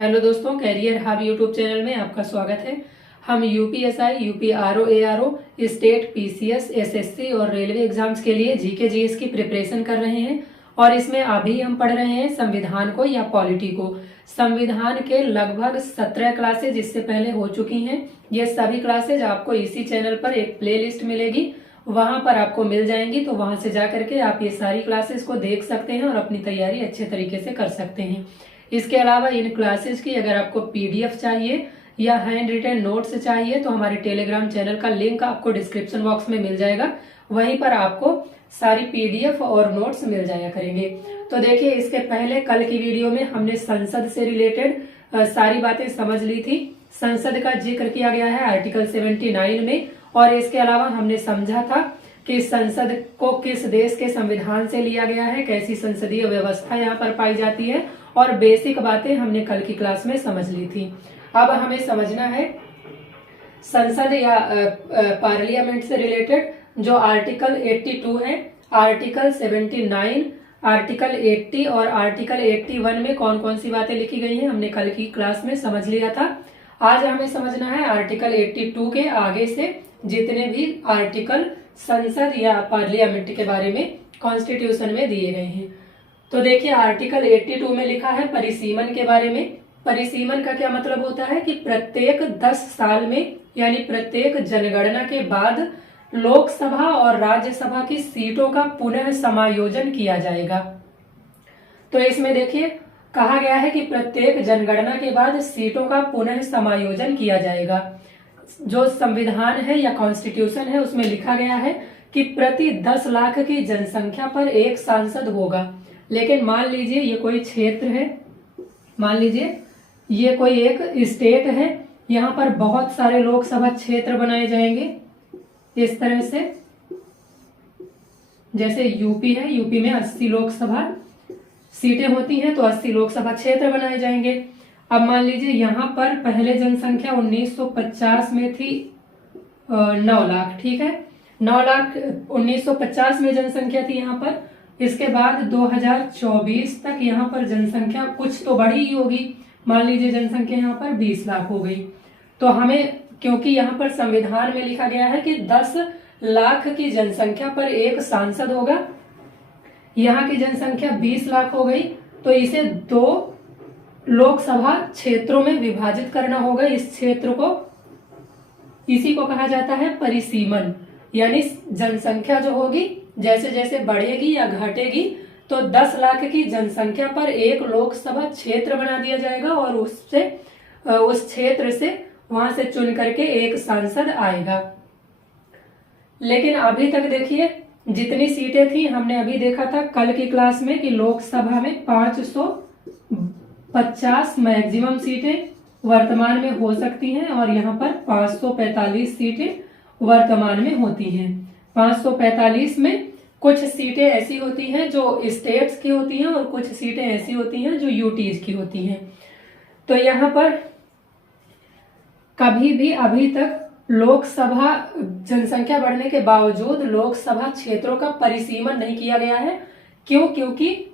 Hello दोस्तों, career hub YouTube channel में आपका स्वागत है। हम UPSI, UPRO, ARO, state, PCS, SSC और रेलवे एग्जाम्स के लिए जीके जीएस की प्रिपरेशन कर रहे हैं। और इसमें अभी हम पढ़ रहे हैं संविधान को या पॉलिटी को। संविधान के लगभग 17 क्लासेज इससे पहले हो चुकी हैं। ये सभी क्लासेज आपको इसी चैनल पर एक प्लेलिस्ट मिलेगी, वहां पर आपको मिल जाएंगी। तो वहां से जा करके आप ये सारी क्लासेस को देख सकते हैं और अपनी तैयारी अच्छे तरीके से कर सकते हैं। इसके अलावा इन क्लासेस की अगर आपको पीडीएफ चाहिए या हैंड रिटन नोट्स चाहिए तो हमारे टेलीग्राम चैनल का लिंक आपको डिस्क्रिप्शन बॉक्स में मिल जाएगा। वहीं पर आपको सारी पीडीएफ और नोट्स मिल जाया करेंगे। तो देखिए, इसके पहले कल की वीडियो में हमने संसद से रिलेटेड सारी बातें समझ ली थी। संसद का जिक्र किया गया है आर्टिकल 79 में। और इसके अलावा हमने समझा था कि संसद को किस देश के संविधान से लिया गया है, कैसी संसदीय व्यवस्था यहाँ पर पाई जाती है, और बेसिक बातें हमने कल की क्लास में समझ ली थी। अब हमें समझना है संसद या पार्लियामेंट से रिलेटेड जो आर्टिकल 82 है, आर्टिकल 79, आर्टिकल 80 और आर्टिकल 81 में कौन कौन सी बातें लिखी गई हैं, हमने कल की क्लास में समझ लिया था। आज हमें समझना है आर्टिकल 82 के आगे से जितने भी आर्टिकल संसद या पार्लियामेंट के बारे में कॉन्स्टिट्यूशन में दिए गए हैं। तो देखिए, आर्टिकल 82 में लिखा है परिसीमन के बारे में। परिसीमन का क्या मतलब होता है कि प्रत्येक 10 साल में यानी प्रत्येक जनगणना के बाद लोकसभा और राज्यसभा की सीटों का पुनः समायोजन किया जाएगा। तो इसमें देखिए कहा गया है कि प्रत्येक जनगणना के बाद सीटों का पुनः समायोजन किया जाएगा। जो संविधान है या कॉन्स्टिट्यूशन है उसमें लिखा गया है कि प्रति 10 लाख की जनसंख्या पर एक सांसद होगा। लेकिन मान लीजिए ये कोई क्षेत्र है, मान लीजिए ये कोई एक स्टेट है, यहाँ पर बहुत सारे लोकसभा क्षेत्र बनाए जाएंगे इस तरह से। जैसे यूपी है, यूपी में 80 लोकसभा सीटें होती हैं तो 80 लोकसभा क्षेत्र बनाए जाएंगे। अब मान लीजिए यहाँ पर पहले जनसंख्या 1950 में थी 9 लाख, ठीक है। 9 लाख 1950 में जनसंख्या थी यहाँ पर। इसके बाद 2024 तक यहाँ पर जनसंख्या कुछ तो बढ़ी ही होगी। मान लीजिए जनसंख्या यहाँ पर 20 लाख हो गई। तो हमें, क्योंकि यहाँ पर संविधान में लिखा गया है कि 10 लाख की जनसंख्या पर एक सांसद होगा, यहाँ की जनसंख्या 20 लाख हो गई, तो इसे 2 लोकसभा क्षेत्रों में विभाजित करना होगा। इस क्षेत्र को, इसी को कहा जाता है परिसीमन। यानी जनसंख्या जो होगी जैसे जैसे बढ़ेगी या घटेगी तो 10 लाख की जनसंख्या पर एक लोकसभा क्षेत्र बना दिया जाएगा और उससे उस क्षेत्र से वहां से चुन करके एक सांसद आएगा। लेकिन अभी तक देखिए जितनी सीटें थी, हमने अभी देखा था कल की क्लास में कि लोकसभा में 550 मैक्सिमम सीटें वर्तमान में हो सकती हैं और यहाँ पर 545 सीटें वर्तमान में होती हैं। 545 में कुछ सीटें ऐसी होती हैं जो स्टेट्स की होती हैं और कुछ सीटें ऐसी होती हैं जो यूटीज की होती हैं। तो यहाँ पर कभी भी अभी तक लोकसभा जनसंख्या बढ़ने के बावजूद लोकसभा क्षेत्रों का परिसीमन नहीं किया गया है। क्यों? क्योंकि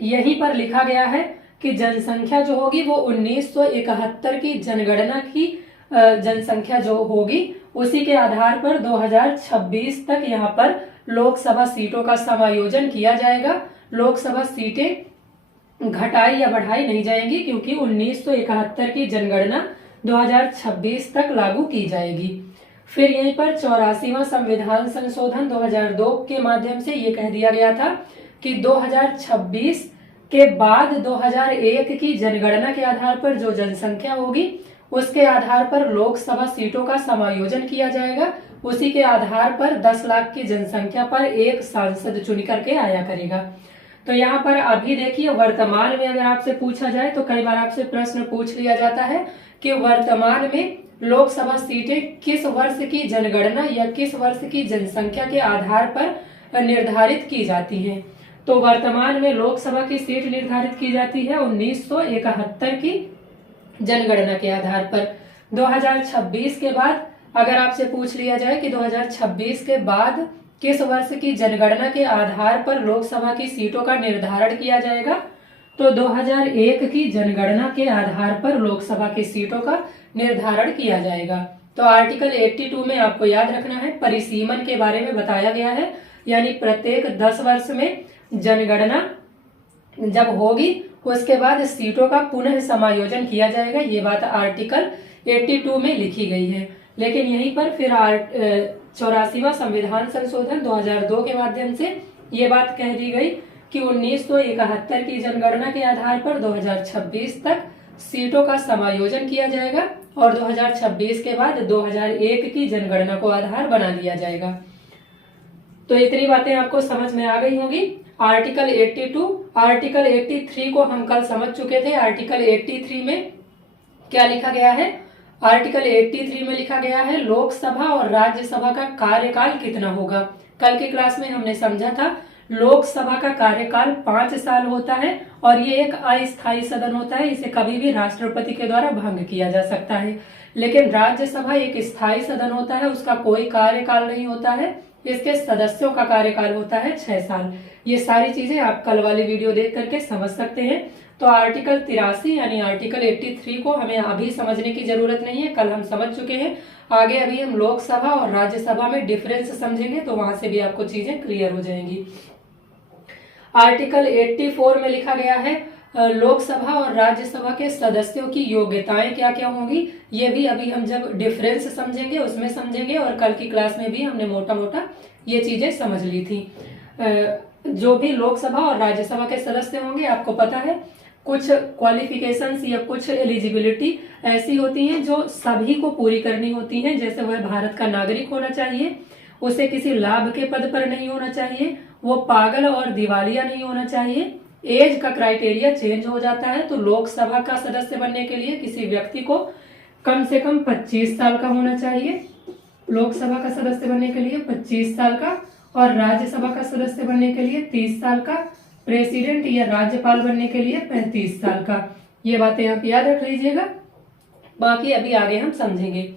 यहीं पर लिखा गया है कि जनसंख्या जो होगी वो 1971 की जनगणना की जनसंख्या जो होगी उसी के आधार पर 2026 तक यहाँ पर लोकसभा सीटों का समायोजन किया जाएगा। लोकसभा सीटें घटाई या बढ़ाई नहीं जाएंगी क्योंकि 1971 की जनगणना 2026 तक लागू की जाएगी। फिर यहीं पर 84वां संविधान संशोधन 2002 के माध्यम से ये कह दिया गया था कि 2026 के बाद 2001 की जनगणना के आधार पर जो जनसंख्या होगी उसके आधार पर लोकसभा सीटों का समायोजन किया जाएगा। उसी के आधार पर 10 लाख की जनसंख्या पर एक सांसद चुन करके आया करेगा। तो यहाँ पर अभी देखिए वर्तमान में अगर आपसे पूछा जाए तो कई बार आपसे प्रश्न पूछ लिया जाता है कि वर्तमान में लोकसभा सीटें किस वर्ष की जनगणना या किस वर्ष की जनसंख्या के आधार पर निर्धारित की जाती हैं। तो वर्तमान में लोकसभा की सीट निर्धारित की जाती है 1971 की जनगणना के आधार पर। 2026 के बाद अगर आपसे पूछ लिया जाए कि 2026 के बाद किस वर्ष की जनगणना के आधार पर लोकसभा की सीटों का निर्धारण किया जाएगा, तो 2001 की जनगणना के आधार पर लोकसभा की सीटों का निर्धारण किया जाएगा। तो आर्टिकल 82 में आपको याद रखना है, परिसीमन के बारे में बताया गया है, यानी प्रत्येक 10 वर्ष में जनगणना जब होगी उसके बाद सीटों का पुनः समायोजन किया जाएगा। ये बात आर्टिकल 82 में लिखी गई है। लेकिन यहीं पर फिर 84वां संविधान संशोधन 2002 के माध्यम से ये बात कह दी गई कि 1971 की जनगणना के आधार पर 2026 तक सीटों का समायोजन किया जाएगा और 2026 के बाद 2001 की जनगणना को आधार बना दिया जाएगा। तो इतनी बातें आपको समझ में आ गई होंगी। आर्टिकल 82, आर्टिकल 83 को हम कल समझ चुके थे। आर्टिकल 83 में क्या लिखा गया है? आर्टिकल 83 में लिखा गया है लोकसभा और राज्यसभा का कार्यकाल कितना होगा। कल की क्लास में हमने समझा था लोकसभा का कार्यकाल 5 साल होता है और ये एक अस्थायी सदन होता है, इसे कभी भी राष्ट्रपति के द्वारा भंग किया जा सकता है। लेकिन राज्यसभा एक स्थायी सदन होता है, उसका कोई कार्यकाल नहीं होता है, इसके सदस्यों का कार्यकाल होता है 6 साल। ये सारी चीजें आप कल वाली वीडियो देख करके समझ सकते हैं। तो आर्टिकल 83 यानी आर्टिकल 83 को हमें अभी समझने की जरूरत नहीं है, कल हम समझ चुके हैं। आगे अभी हम लोकसभा और राज्यसभा में डिफरेंस समझेंगे, तो वहां से भी आपको चीजें क्लियर हो जाएंगी। आर्टिकल 84 में लिखा गया है लोकसभा और राज्यसभा के सदस्यों की योग्यताएं क्या क्या होंगी। ये भी अभी हम जब डिफरेंस समझेंगे उसमें समझेंगे, और कल की क्लास में भी हमने मोटा मोटा ये चीजें समझ ली थी। जो भी लोकसभा और राज्यसभा के सदस्य होंगे, आपको पता है कुछ क्वालिफिकेशंस या कुछ एलिजिबिलिटी ऐसी होती हैं जो सभी को पूरी करनी होती हैं। जैसे वह भारत का नागरिक होना चाहिए, उसे किसी लाभ के पद पर नहीं होना चाहिए, वो पागल और दिवालिया नहीं होना चाहिए, एज का क्राइटेरिया चेंज हो जाता है। तो लोकसभा का सदस्य बनने के लिए किसी व्यक्ति को कम से कम 25 साल का होना चाहिए, लोकसभा का सदस्य बनने के लिए 25 साल का, और राज्यसभा का सदस्य बनने के लिए 30 साल का, प्रेसिडेंट या राज्यपाल बनने के लिए 35 साल का। ये बातें आप याद रख लीजिएगा, बाकी अभी आगे हम समझेंगे।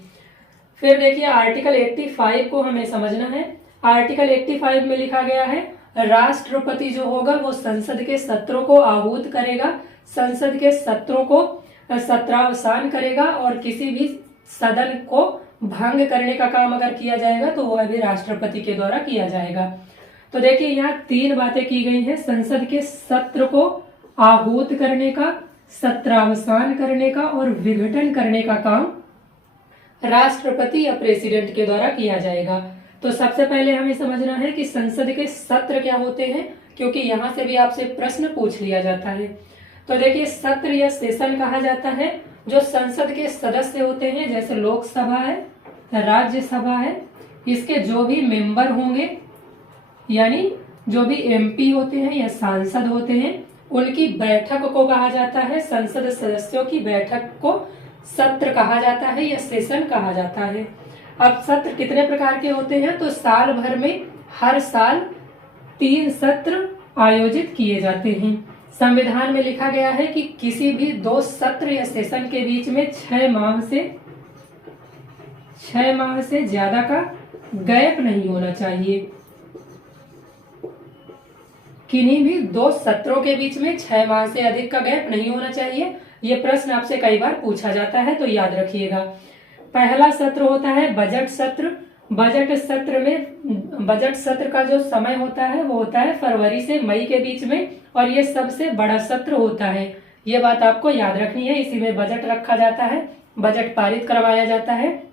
फिर देखिए आर्टिकल 85 को हमें समझना है। आर्टिकल 85 में लिखा गया है राष्ट्रपति जो होगा वो संसद के सत्रों को आहूत करेगा, संसद के सत्रों को सत्रावसान करेगा, और किसी भी सदन को भंग करने का काम अगर किया जाएगा तो वह भी राष्ट्रपति के द्वारा किया जाएगा। तो देखिए यहाँ 3 बातें की गई हैं, संसद के सत्र को आहूत करने का, सत्रावसान करने का और विघटन करने का काम राष्ट्रपति या प्रेसिडेंट के द्वारा किया जाएगा। तो सबसे पहले हमें समझना है कि संसद के सत्र क्या होते हैं, क्योंकि यहाँ से भी आपसे प्रश्न पूछ लिया जाता है। तो देखिए सत्र या सेशन कहा जाता है जो संसद के सदस्य होते हैं, जैसे लोकसभा है, राज्यसभा है, इसके जो भी मेंबर होंगे यानी जो भी एमपी होते हैं या सांसद होते हैं, उनकी बैठक को कहा जाता है, संसद सदस्यों की बैठक को सत्र कहा जाता है या सेशन कहा जाता है। अब सत्र कितने प्रकार के होते हैं? तो साल भर में हर साल 3 सत्र आयोजित किए जाते हैं। संविधान में लिखा गया है कि किसी भी 2 सत्र या सेशन के बीच में 6 माह से ज्यादा का गैप नहीं होना चाहिए। किन्हीं भी 2 सत्रों के बीच में 6 माह से अधिक का गैप नहीं होना चाहिए। ये प्रश्न आपसे कई बार पूछा जाता है, तो याद रखिएगा। पहला सत्र होता है बजट सत्र। बजट सत्र का जो समय होता है वो होता है फरवरी से मई के बीच में, और ये सबसे बड़ा सत्र होता है। ये बात आपको याद रखनी है। इसी में बजट रखा जाता है, बजट पारित करवाया जाता है,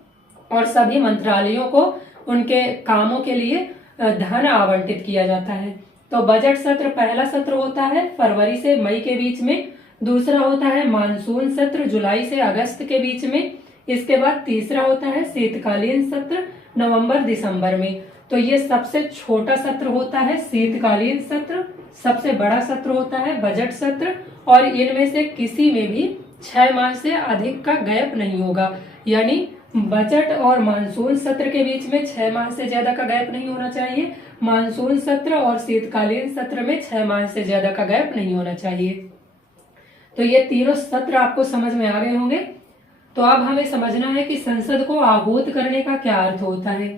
और सभी मंत्रालयों को उनके कामों के लिए धन आवंटित किया जाता है। तो बजट सत्र पहला सत्र होता है फरवरी से मई के बीच में। दूसरा होता है मानसून सत्र, जुलाई से अगस्त के बीच में। इसके बाद तीसरा होता है शीतकालीन सत्र, नवंबर दिसंबर में। तो ये सबसे छोटा सत्र होता है शीतकालीन सत्र, सबसे बड़ा सत्र होता है बजट सत्र, और इनमें से किसी में भी 6 माह से अधिक का गैप नहीं होगा। यानी बजट और मानसून सत्र के बीच में 6 माह से ज्यादा का गैप नहीं होना चाहिए, मानसून सत्र और शीतकालीन सत्र में 6 माह से ज्यादा का गैप नहीं होना चाहिए। तो ये तीनों सत्र आपको समझ में आ गए होंगे। तो अब हमें समझना है कि संसद को आहूत करने का क्या अर्थ होता है।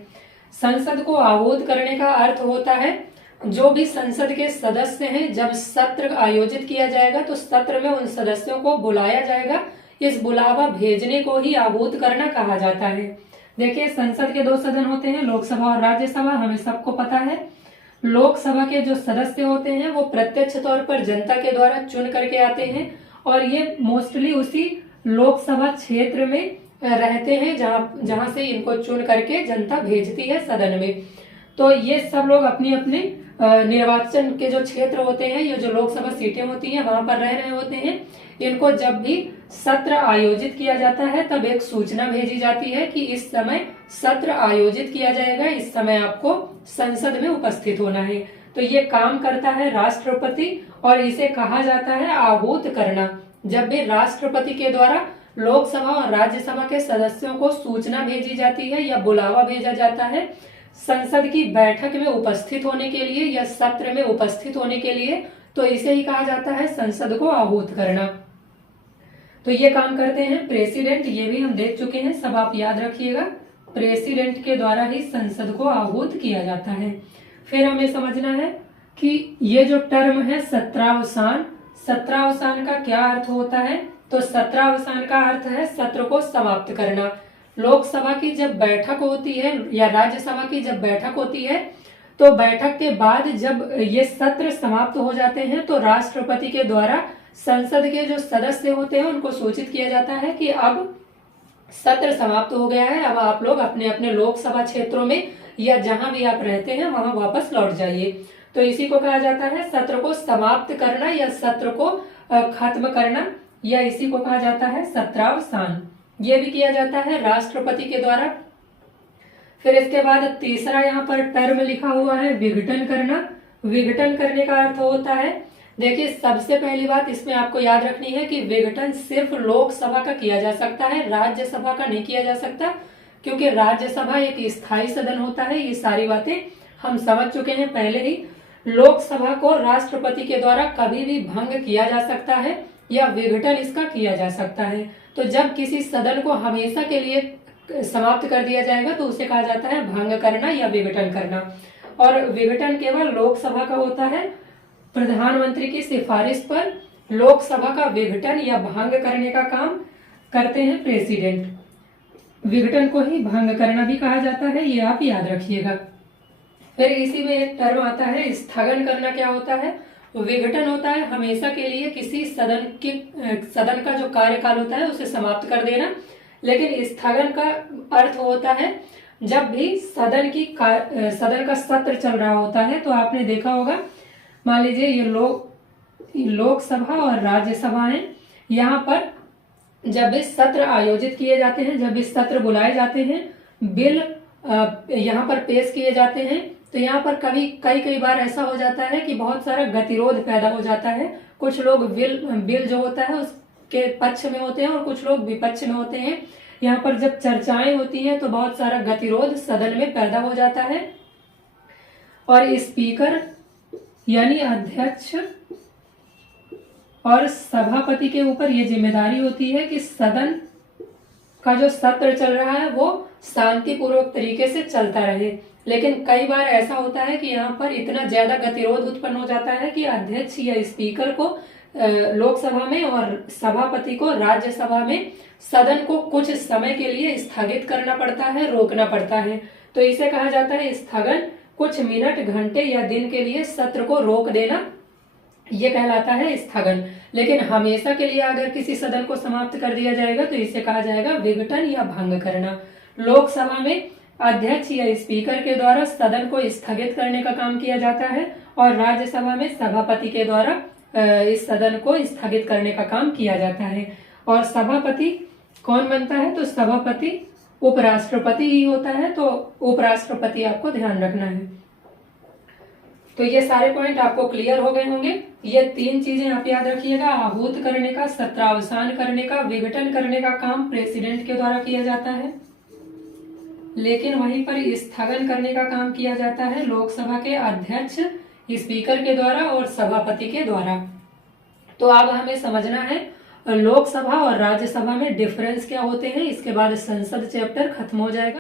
संसद को आहूत करने का अर्थ होता है जो भी संसद के सदस्य हैं, जब सत्र आयोजित किया जाएगा तो सत्र में उन सदस्यों को बुलाया जाएगा। इस बुलावा भेजने को ही आहूत करना कहा जाता है। देखिए, संसद के दो सदन होते हैं, लोकसभा और राज्यसभा, हमें सबको पता है। लोकसभा के जो सदस्य होते हैं वो प्रत्यक्ष तौर पर जनता के द्वारा चुन करके आते हैं और ये मोस्टली उसी लोकसभा क्षेत्र में रहते हैं जहां से इनको चुन करके जनता भेजती है सदन में। तो ये सब लोग अपनी अपनी निर्वाचन के जो क्षेत्र होते हैं, ये जो लोकसभा सीटें होती हैं, वहां पर रह रहे होते हैं। इनको जब भी सत्र आयोजित किया जाता है तब एक सूचना भेजी जाती है कि इस समय सत्र आयोजित किया जाएगा, इस समय आपको संसद में उपस्थित होना है। तो ये काम करता है राष्ट्रपति और इसे कहा जाता है आहूत करना। जब भी राष्ट्रपति के द्वारा लोकसभा और राज्यसभा के सदस्यों को सूचना भेजी जाती है या बुलावा भेजा जाता है संसद की बैठक में उपस्थित होने के लिए या सत्र में उपस्थित होने के लिए, तो इसे ही कहा जाता है संसद को आहूत करना। तो ये काम करते हैं प्रेसिडेंट, ये भी हम देख चुके हैं, सब आप याद रखिएगा। प्रेसिडेंट के द्वारा ही संसद को आहूत किया जाता है। फिर हमें समझना है कि ये जो टर्म है सत्रावसान, सत्रावसान का क्या अर्थ होता है? तो सत्रावसान का अर्थ है सत्र को समाप्त करना। लोकसभा की जब बैठक होती है या राज्यसभा की जब बैठक होती है तो बैठक के बाद जब ये सत्र समाप्त हो जाते हैं तो राष्ट्रपति के द्वारा संसद के जो सदस्य होते हैं उनको सूचित किया जाता है कि अब सत्र समाप्त हो गया है, अब आप लोग अपने अपने लोकसभा क्षेत्रों में या जहां भी आप रहते हैं वहां वापस लौट जाइए। तो इसी को कहा जाता है सत्र को समाप्त करना या सत्र को खत्म करना, या इसी को कहा जाता है सत्रावसान। ये भी किया जाता है राष्ट्रपति के द्वारा। फिर इसके बाद तीसरा यहाँ पर टर्म लिखा हुआ है विघटन करना। विघटन करने का अर्थ होता है, देखिए सबसे पहली बात इसमें आपको याद रखनी है कि विघटन सिर्फ लोकसभा का किया जा सकता है, राज्यसभा का नहीं किया जा सकता, क्योंकि राज्यसभा एक स्थायी सदन होता है। ये सारी बातें हम समझ चुके हैं पहले ही। लोकसभा को राष्ट्रपति के द्वारा कभी भी भंग किया जा सकता है या विघटन इसका किया जा सकता है। तो जब किसी सदन को हमेशा के लिए समाप्त कर दिया जाएगा तो उसे कहा जाता है भंग करना या विघटन करना। और विघटन केवल लोकसभा का होता है। प्रधानमंत्री की सिफारिश पर लोकसभा का विघटन या भंग करने का काम करते हैं प्रेसिडेंट। विघटन को ही भंग करना भी कहा जाता है, ये आप याद रखिएगा। फिर इसी में एक टर्म आता है स्थगन करना। क्या होता है? विघटन होता है हमेशा के लिए किसी सदन का जो कार्यकाल होता है उसे समाप्त कर देना। लेकिन स्थगन का अर्थ होता है जब भी सदन का सत्र चल रहा होता है। तो आपने देखा होगा, मान लीजिए ये लोकसभा और राज्यसभा है, यहाँ पर जब भी सत्र आयोजित किए जाते हैं, जब भी सत्र बुलाए जाते हैं, बिल यहाँ पर पेश किए जाते हैं, तो यहाँ पर कई बार ऐसा हो जाता है कि बहुत सारा गतिरोध पैदा हो जाता है। कुछ लोग बिल जो होता है उसके पक्ष में होते हैं और कुछ लोग विपक्ष में होते हैं। यहाँ पर जब चर्चाएं होती हैं तो बहुत सारा गतिरोध सदन में पैदा हो जाता है और स्पीकर यानी अध्यक्ष और सभापति के ऊपर ये जिम्मेदारी होती है कि सदन का जो सत्र चल रहा है वो शांतिपूर्वक तरीके से चलता रहे। लेकिन कई बार ऐसा होता है कि यहाँ पर इतना ज्यादा गतिरोध उत्पन्न हो जाता है कि अध्यक्ष या स्पीकर को लोकसभा में और सभापति को राज्यसभा में सदन को कुछ समय के लिए स्थगित करना पड़ता है, रोकना पड़ता है। तो इसे कहा जाता है स्थगन। कुछ मिनट, घंटे या दिन के लिए सत्र को रोक देना, ये कहलाता है स्थगन। लेकिन हमेशा के लिए अगर किसी सदन को समाप्त कर दिया जाएगा तो इसे कहा जाएगा विघटन या भंग करना। लोकसभा में अध्यक्ष या स्पीकर के द्वारा सदन को स्थगित करने का काम किया जाता है और राज्यसभा में सभापति के द्वारा इस सदन को स्थगित करने का काम किया जाता है। और सभापति कौन बनता है? तो सभापति उपराष्ट्रपति ही होता है। तो उपराष्ट्रपति आपको ध्यान रखना है। तो ये सारे पॉइंट आपको क्लियर हो गए होंगे। ये तीन चीजें आप याद रखिएगा, आहूत करने का, सत्रावसान करने का, विघटन करने का काम प्रेसिडेंट के द्वारा किया जाता है, लेकिन वहीं पर स्थगन करने का काम किया जाता है लोकसभा के अध्यक्ष, स्पीकर के द्वारा और सभापति के द्वारा। तो अब हमें समझना है लोकसभा और राज्यसभा में डिफरेंस क्या होते हैं। इसके बाद संसद चैप्टर खत्म हो जाएगा।